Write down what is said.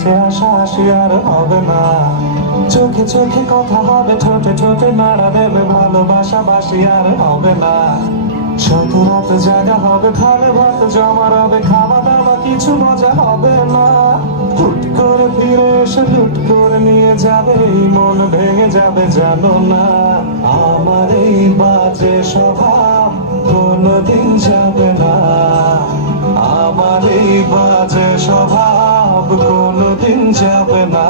কাছে আসা আসি আর হবে না। চোখে চোখে কথা হবে, ঠোঁটে ঠোঁটে নাড়া দেবে, ভালোবাসা বাসি আর হবে না। শত রাত জাগা হবে, খালে ভাত জমা রবে, খাওয়া দাওয়া কিছু মজা হবে না। হুট করে ফিরে এসে লুট করে নিয়ে যাবে, এই মন ভেঙে যাবে জানো না। আমার এই বাজে স্বভাব কোনোদিন যাবে না, আমার এই বাজে স্বভাব কোনোদিন যাবে না।